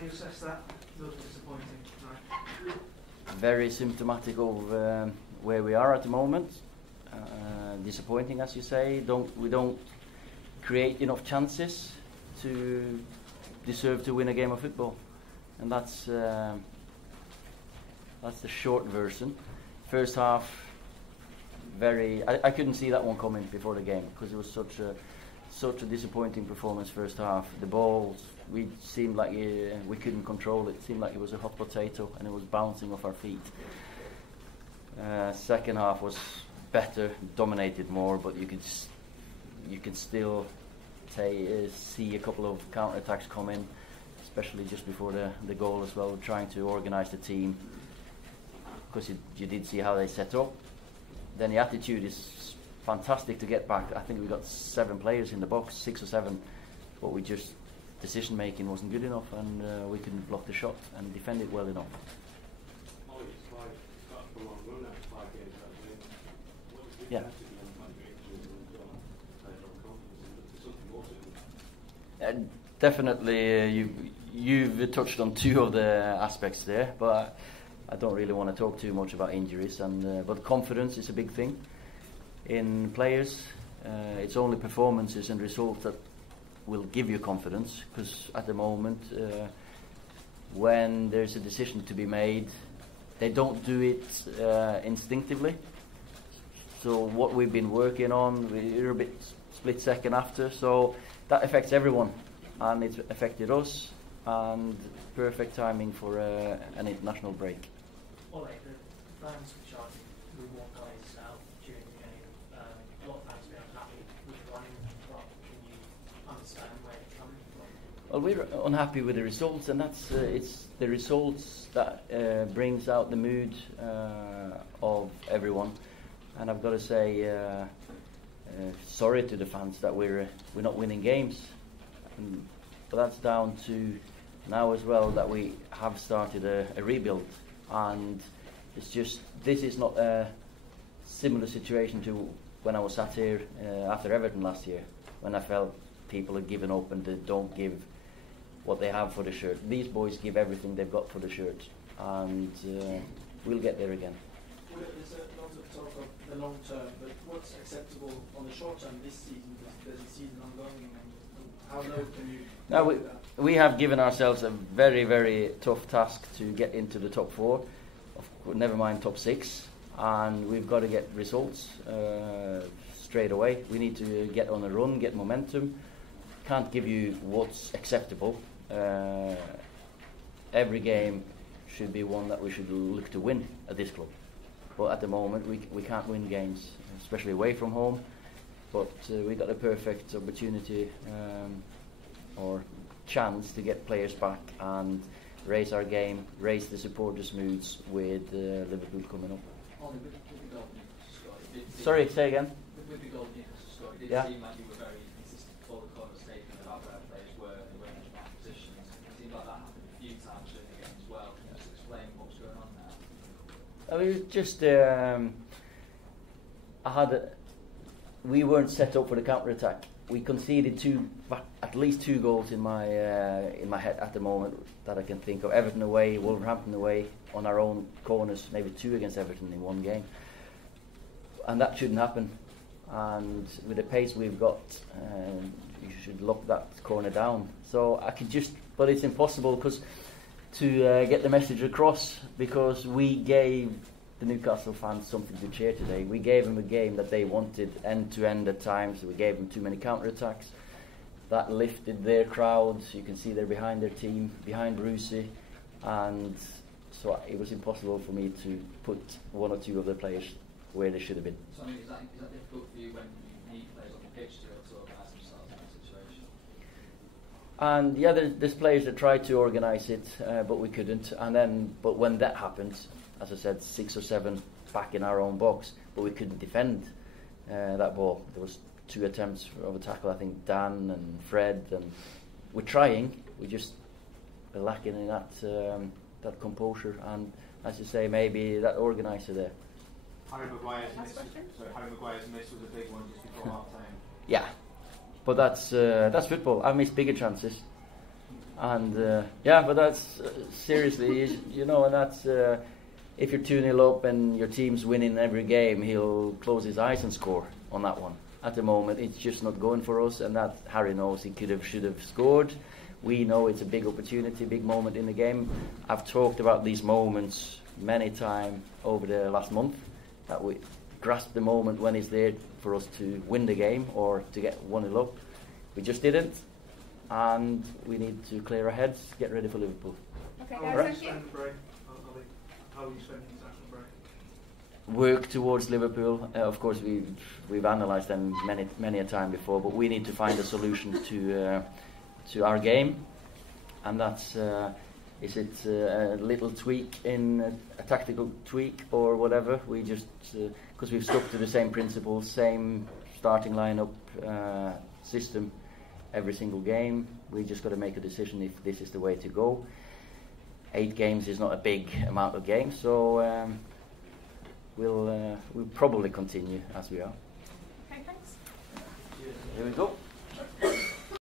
do you assess that? It was disappointing tonight. Very symptomatic of where we are at the moment. Disappointing, as you say. We don't create enough chances to deserve to win a game of football, and that's the short version. First half, I couldn't see that one coming before the game because it was such a disappointing performance first half. The balls, we seemed like we couldn't control it. It seemed like it was a hot potato and it was bouncing off our feet. Second half was better, dominated more, but you could still see a couple of counter-attacks come in, especially just before the goal as well, trying to organise the team, because you did see how they set up. Then the attitude is fantastic to get back. I think we got 7 players in the box, 6 or 7, but decision making wasn't good enough, and we couldn't block the shot and defend it well enough. Yeah. Definitely, you've touched on 2 of the aspects there, but I don't really want to talk too much about injuries. But confidence is a big thing in players. It's only performances and results that will give you confidence, because at the moment, when there's a decision to be made, they don't do it instinctively. So what we've been working on, we're a bit split second after, so that affects everyone, and it's affected us, and perfect timing for an international break. Ole, the fans were chanting, "We want guys out" during the game. A lot of fans were unhappy with the running, but can you understand where it's coming from? Well, we're unhappy with the results, and that's it's the results that brings out the mood of everyone. And I've got to say, sorry to the fans that we're not winning games, but that's down to now as well that we have started a rebuild, and it's just, this is not a similar situation to when I was sat here after Everton last year, when I felt people had given up and they don't give what they have for the shirt. These boys give everything they've got for the shirt, and we'll get there again. Well, there's a lot of talk of the long term, but what's acceptable on the short term this season? Because there's a season ongoing, and how low can you? Now we have given ourselves a very, very tough task to get into the top 4, never mind top 6, and we've got to get results straight away. We need to get on a run, get momentum. Can't give you what's acceptable. Every game should be one that we should look to win at this club. But at the moment we can't win games, especially away from home. But we got a perfect opportunity or chance to get players back and raise our game, raise the supporters' moods with Liverpool coming up. Sorry, say again. With the goal Newcastle scored, it did seem like you were very consistent before the corner statement about where players were and they weren't in the positions. It seemed like that happened a few times during the game as well. Can you just explain what was going on there? I mean, just we weren't set up for the counter attack. We conceded at least 2 goals in my head at the moment that I can think of. Everton away, Wolverhampton away, on our own corners, maybe 2 against Everton in one game, and that shouldn't happen. And with the pace we've got, you should lock that corner down. So but it's impossible to get the message across, because we gave the Newcastle fans something to cheer today. We gave them a game that they wanted, end to end at times. We gave them too many counter-attacks. That lifted their crowds. You can see they're behind their team, behind Brucey, and so it was impossible for me to put 1 or 2 of the players where they should have been. So I mean, is that difficult for you when you need players on the pitch to organise themselves in that situation? And yeah, there's players that tried to organise it, but we couldn't. But when that happened, as I said, 6 or 7 back in our own box, but we couldn't defend that ball. There was 2 attempts of a tackle, I think Dan and Fred, and we're trying. We just are lacking in that composure, and as you say, maybe that organiser there. Harry Maguire's miss was a big one just before half time. Yeah, but that's football. I missed bigger chances, And yeah, but that's seriously, you know, and that's if you're 2-0 up and your team's winning every game, he'll close his eyes and score on that one. At the moment, it's just not going for us, and that Harry knows. He should have scored. We know it's a big opportunity, big moment in the game. I've talked about these moments many times over the last month, that we grasp the moment when it's there for us to win the game or to get 1-0 up. We just didn't, and we need to clear our heads, get ready for Liverpool. Okay, How guys, will you thank you. spend the break? How will you spend the international break? Work towards Liverpool. Of course, we've analysed them many a time before, but we need to find a solution to our game, and that's is it a little tweak in a tactical tweak or whatever. We just because we've stuck to the same principles, same starting lineup, system every single game. We just got to make a decision if this is the way to go. 8 games is not a big amount of games, so we'll probably continue as we are. Okay, thanks. Here we go.